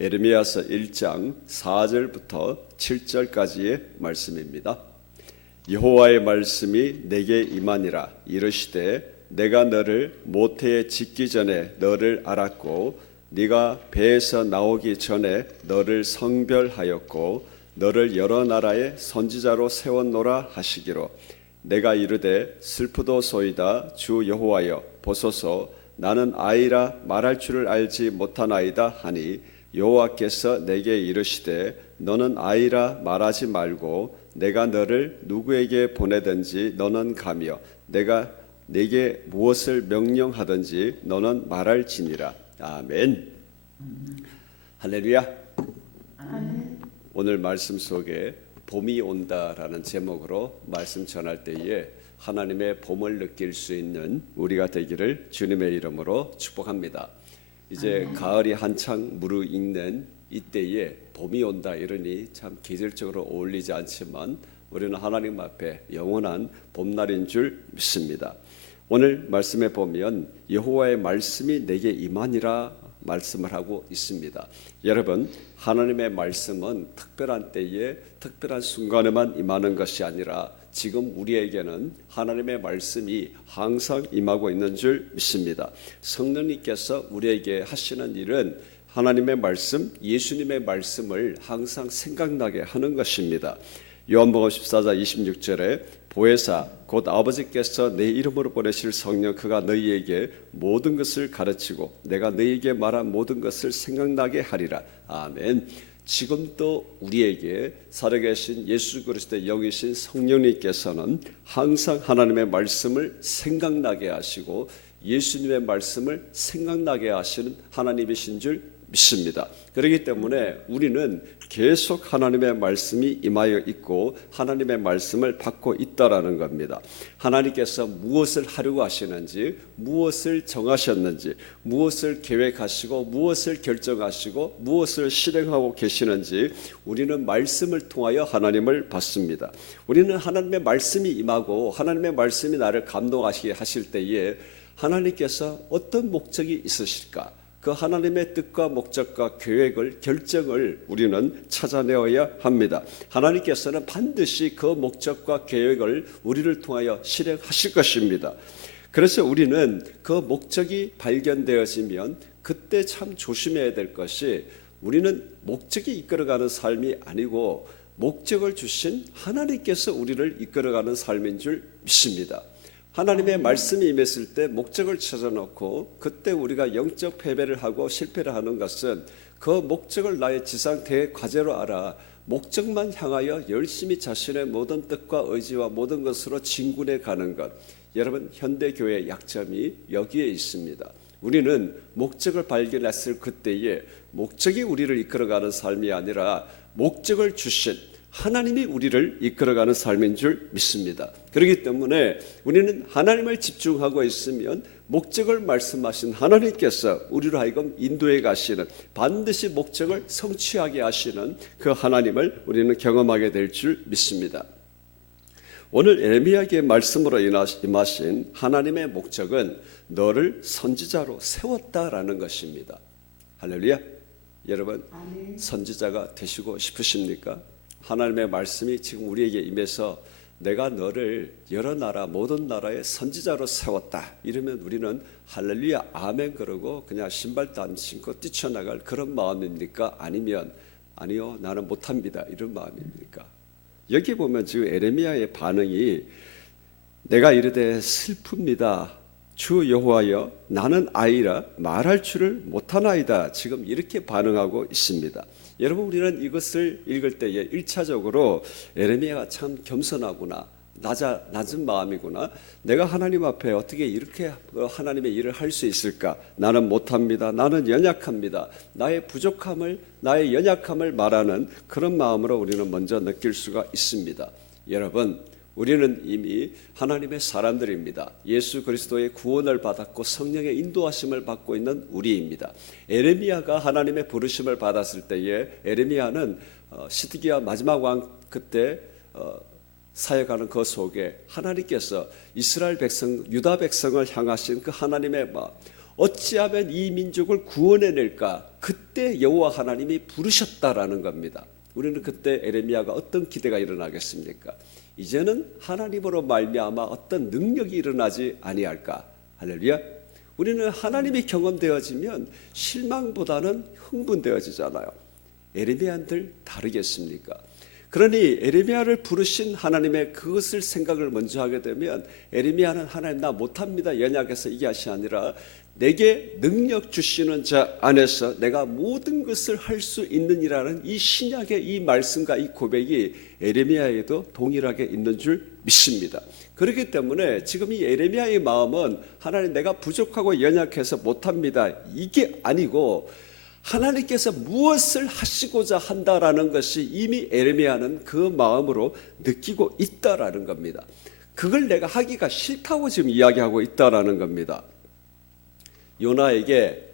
에레미야서 1장 4절부터 7절까지의 말씀입니다. 여호와의 말씀이 내게 임하니라. 이르시되 내가 너를 모태에 짓기 전에 너를 알았고 네가 배에서 나오기 전에 너를 성별하였고 너를 여러 나라의 선지자로 세웠노라 하시기로 내가 이르되 슬프도소이다. 주 여호와여 보소서 나는 아이라 말할 줄을 알지 못하나이다 하니 여호와께서 내게 이르시되 너는 아이라 말하지 말고 내가 너를 누구에게 보내든지 너는 가며 내가 내게 무엇을 명령하든지 너는 말할지니라. 아멘. 할렐루야. 아멘. 오늘 말씀 속에 봄이 온다라는 제목으로 말씀 전할 때에 하나님의 봄을 느낄 수 있는 우리가 되기를 주님의 이름으로 축복합니다. 이제 가을이 한창 무르익는 이때에 봄이 온다 이러니 참 계절적으로 어울리지 않지만 우리는 하나님 앞에 영원한 봄날인 줄 믿습니다. 오늘 말씀에 보면 여호와의 말씀이 내게 임하니라 말씀을 하고 있습니다. 여러분, 하나님의 말씀은 특별한 때에 특별한 순간에만 임하는 것이 아니라 지금 우리에게는 하나님의 말씀이 항상 임하고 있는 줄 믿습니다. 성령님께서 우리에게 하시는 일은 하나님의 말씀, 예수님의 말씀을 항상 생각나게 하는 것입니다. 요한복음 14장 26절에 보혜사 곧 아버지께서 내 이름으로 보내실 성령 그가 너희에게 모든 것을 가르치고 내가 너희에게 말한 모든 것을 생각나게 하리라. 아멘. 지금도 우리에게 살아계신 예수 그리스도의 영이신 성령님께서는 항상 하나님의 말씀을 생각나게 하시고 예수님의 말씀을 생각나게 하시는 하나님이신 줄 믿습니다. 그렇기 때문에 우리는 계속 하나님의 말씀이 임하여 있고 하나님의 말씀을 받고 있다라는 겁니다. 하나님께서 무엇을 하려고 하시는지, 무엇을 정하셨는지, 무엇을 계획하시고 무엇을 결정하시고 무엇을 실행하고 계시는지 우리는 말씀을 통하여 하나님을 받습니다. 우리는 하나님의 말씀이 임하고 하나님의 말씀이 나를 감동하시게 하실 때에 하나님께서 어떤 목적이 있으실까? 그 하나님의 뜻과 목적과 계획을 결정을 우리는 찾아내어야 합니다. 하나님께서는 반드시 그 목적과 계획을 우리를 통하여 실행하실 것입니다. 그래서 우리는 그 목적이 발견되어지면 그때 참 조심해야 될 것이 우리는 목적이 이끌어가는 삶이 아니고 목적을 주신 하나님께서 우리를 이끌어가는 삶인 줄 믿습니다. 하나님의 말씀이 임했을 때 목적을 찾아놓고 그때 우리가 영적 패배를 하고 실패를 하는 것은 그 목적을 나의 지상대의 과제로 알아 목적만 향하여 열심히 자신의 모든 뜻과 의지와 모든 것으로 진군해 가는 것. 여러분, 현대교회의 약점이 여기에 있습니다. 우리는 목적을 발견했을 그때에 목적이 우리를 이끌어가는 삶이 아니라 목적을 주신 하나님이 우리를 이끌어가는 삶인 줄 믿습니다. 그렇기 때문에 우리는 하나님을 집중하고 있으면 목적을 말씀하신 하나님께서 우리로 하여금 인도해 가시는 반드시 목적을 성취하게 하시는 그 하나님을 우리는 경험하게 될 줄 믿습니다. 오늘 에레미야의 말씀으로 임하신 하나님의 목적은 너를 선지자로 세웠다라는 것입니다. 할렐루야. 여러분, 선지자가 되시고 싶으십니까? 하나님의 말씀이 지금 우리에게 임해서 내가 너를 여러 나라 모든 나라의 선지자로 세웠다 이러면 우리는 할렐루야 아멘 그러고 그냥 신발도 안 신고 뛰쳐나갈 그런 마음입니까? 아니면 아니요 나는 못합니다 이런 마음입니까? 여기 보면 지금 에레미야의 반응이 내가 이르되 슬픕니다. 주 여호와여 나는 아이라 말할 줄을 못하나이다. 지금 이렇게 반응하고 있습니다. 여러분, 우리는 이것을 읽을 때에 1차적으로 에레미야가 참 겸손하구나, 낮은 마음이구나, 내가 하나님 앞에 어떻게 이렇게 하나님의 일을 할 수 있을까, 나는 못합니다, 나는 연약합니다, 나의 부족함을 나의 연약함을 말하는 그런 마음으로 우리는 먼저 느낄 수가 있습니다. 여러분, 우리는 이미 하나님의 사람들입니다. 예수 그리스도의 구원을 받았고 성령의 인도하심을 받고 있는 우리입니다. 에레미야가 하나님의 부르심을 받았을 때에 에레미야는 시드기야 마지막 왕 그때 사역하는 그 속에 하나님께서 이스라엘 백성, 유다 백성을 향하신 그 하나님의 마음, 어찌하면 이 민족을 구원해낼까? 그때 여호와 하나님이 부르셨다라는 겁니다. 우리는 그때 에레미야가 어떤 기대가 일어나겠습니까? 이제는 하나님으로 말미암아 어떤 능력이 일어나지 아니할까? 할렐루야. 우리는 하나님이 경험되어지면 실망보다는 흥분되어지잖아요. 에레미야들 다르겠습니까? 그러니 에레미야를 부르신 하나님의 그것을 생각을 먼저 하게 되면 에레미야는 하나님 나 못합니다 연약해서 이게 것이 아니라 내게 능력 주시는 자 안에서 내가 모든 것을 할 수 있느니라는 이 신약의 이 말씀과 이 고백이 에레미야에도 동일하게 있는 줄 믿습니다. 그렇기 때문에 지금 이 에레미야의 마음은 하나님 내가 부족하고 연약해서 못합니다 이게 아니고 하나님께서 무엇을 하시고자 한다라는 것이 이미 에레미야는 그 마음으로 느끼고 있다라는 겁니다. 그걸 내가 하기가 싫다고 지금 이야기하고 있다라는 겁니다. 요나에게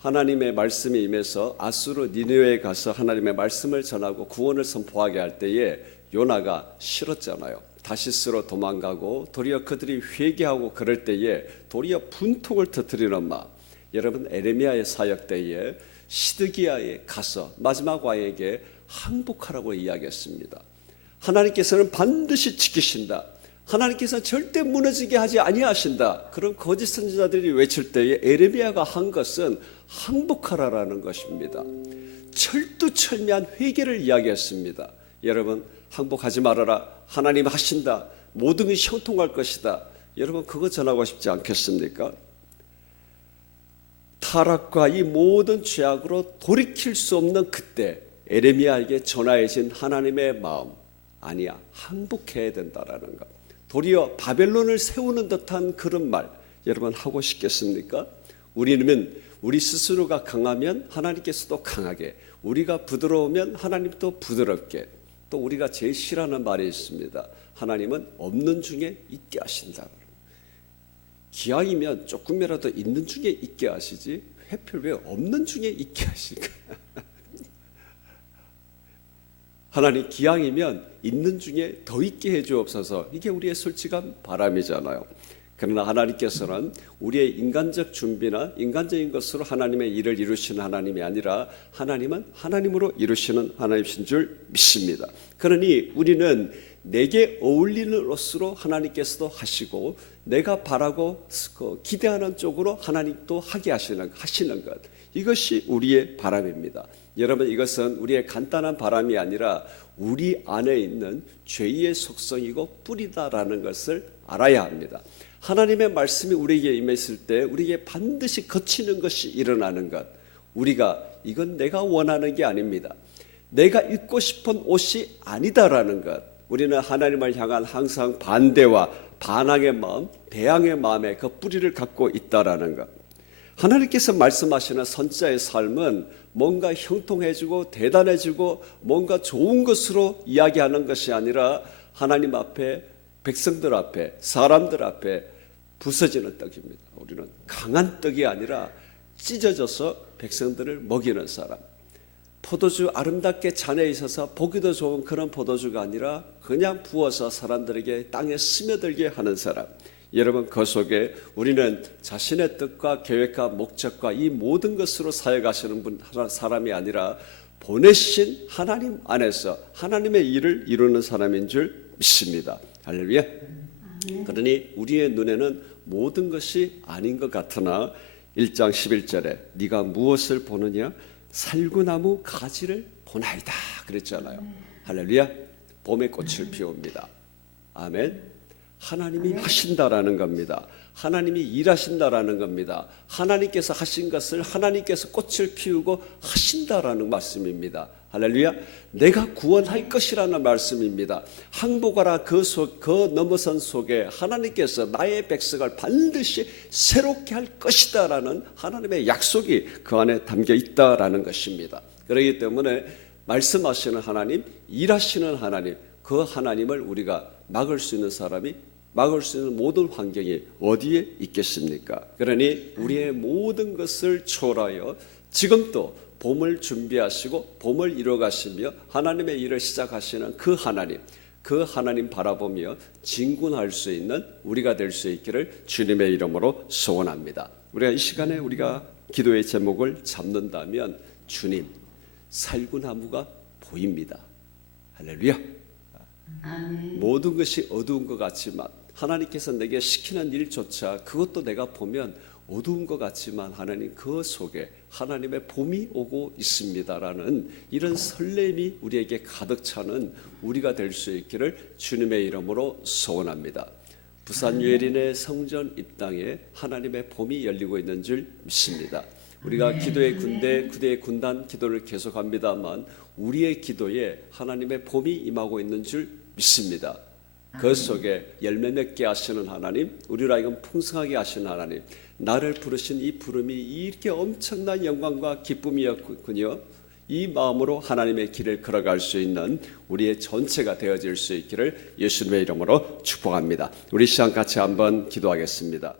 하나님의 말씀이 임해서 아수르 니느웨에 가서 하나님의 말씀을 전하고 구원을 선포하게 할 때에 요나가 싫었잖아요. 다시스로 도망가고 도리어 그들이 회개하고 그럴 때에 도리어 분통을 터뜨리는 마음. 여러분 에레미야의 사역 때에 시드기야에 가서 마지막 왕에게 항복하라고 이야기했습니다. 하나님께서는 반드시 지키신다. 하나님께서는 절대 무너지게 하지 아니하신다. 그런 거짓 선지자들이 외칠 때에 에레미야가 한 것은 항복하라라는 것입니다. 철두철미한 회개를 이야기했습니다. 여러분 항복하지 말아라. 하나님 하신다. 모든 것이 형통할 것이다. 여러분 그거 전하고 싶지 않겠습니까? 타락과 이 모든 죄악으로 돌이킬 수 없는 그때 에레미야에게 전하해진 하나님의 마음 아니야 항복해야 된다라는 것. 도리어 바벨론을 세우는 듯한 그런 말 여러분 하고 싶겠습니까? 우리 스스로가 강하면 하나님께서도 강하게, 우리가 부드러우면 하나님도 부드럽게. 또 우리가 제일 싫어하는 말이 있습니다. 하나님은 없는 중에 있게 하신다. 기왕이면 조금이라도 있는 중에 있게 하시지 하필 왜 없는 중에 있게 하실까? 하나님 기왕이면 있는 중에 더 있게 해주옵소서. 이게 우리의 솔직한 바람이잖아요. 그러나 하나님께서는 우리의 인간적 준비나 인간적인 것으로 하나님의 일을 이루시는 하나님이 아니라 하나님은 하나님으로 이루시는 하나님이신 줄 믿습니다. 그러니 우리는 내게 어울리는 옷으로 하나님께서도 하시고 내가 바라고 기대하는 쪽으로 하나님도 하게 하시는 것, 이것이 우리의 바람입니다. 여러분 이것은 우리의 간단한 바람이 아니라 우리 안에 있는 죄의 속성이고 뿌리다라는 것을 알아야 합니다. 하나님의 말씀이 우리에게 임했을 때 우리에게 반드시 거치는 것이 일어나는 것, 우리가 이건 내가 원하는 게 아닙니다. 내가 입고 싶은 옷이 아니다라는 것, 우리는 하나님을 향한 항상 반대와 반항의 마음, 배항의 마음에 그 뿌리를 갖고 있다라는 것. 하나님께서 말씀하시는 선지자의 삶은 뭔가 형통해지고 대단해지고 뭔가 좋은 것으로 이야기하는 것이 아니라 하나님 앞에, 백성들 앞에, 사람들 앞에 부서지는 떡입니다. 우리는 강한 떡이 아니라 찢어져서 백성들을 먹이는 사람, 포도주 아름답게 잔에 있어서 보기도 좋은 그런 포도주가 아니라 그냥 부어서 사람들에게 땅에 스며들게 하는 사람. 여러분 그 속에 우리는 자신의 뜻과 계획과 목적과 이 모든 것으로 사역하시는 사람이 아니라 보내신 하나님 안에서 하나님의 일을 이루는 사람인 줄 믿습니다. 할렐루야. 그러니 우리의 눈에는 모든 것이 아닌 것 같으나 1장 11절에 네가 무엇을 보느냐? 살구나무 가지를 보나이다 그랬잖아요. 할렐루야. 봄의 꽃을 피웁니다. 아멘. 하나님이 하신다라는 겁니다. 하나님이 일하신다라는 겁니다. 하나님께서 하신 것을 하나님께서 꽃을 피우고 하신다라는 말씀입니다. 할렐루야. 내가 구원할 것이라는 말씀입니다. 항복하라. 그 넘어선 속에 하나님께서 나의 백성을 반드시 새롭게 할 것이다라는 하나님의 약속이 그 안에 담겨 있다라는 것입니다. 그렇기 때문에 말씀하시는 하나님, 일하시는 하나님, 그 하나님을 우리가 막을 수 있는 사람이, 막을 수 있는 모든 환경이 어디에 있겠습니까? 그러니 우리의 모든 것을 초월하여 지금도 봄을 준비하시고 봄을 이뤄가시며 하나님의 일을 시작하시는 그 하나님, 그 하나님 바라보며 진군할 수 있는 우리가 될 수 있기를 주님의 이름으로 소원합니다. 우리가 이 시간에 우리가 기도의 제목을 잡는다면 주님, 살구나무가 보입니다. 할렐루야. 아멘. 모든 것이 어두운 것 같지만 하나님께서 내게 시키는 일조차 그것도 내가 보면 어두운 것 같지만 하나님 그 속에 하나님의 봄이 오고 있습니다라는 이런 설렘이 우리에게 가득 차는 우리가 될 수 있기를 주님의 이름으로 소원합니다. 부산 유예린의 성전 입당에 하나님의 봄이 열리고 있는 줄 믿습니다. 우리가 기도의 군대, 기도의 군단 기도를 계속합니다만 우리의 기도에 하나님의 봄이 임하고 있는 줄 믿습니다. 그 속에 열매 맺게 하시는 하나님, 우리를 하여금 풍성하게 하시는 하나님, 나를 부르신 이 부름이 이렇게 엄청난 영광과 기쁨이었군요. 이 마음으로 하나님의 길을 걸어갈 수 있는 우리의 전체가 되어질 수 있기를 예수님의 이름으로 축복합니다. 우리 시간 같이 한번 기도하겠습니다.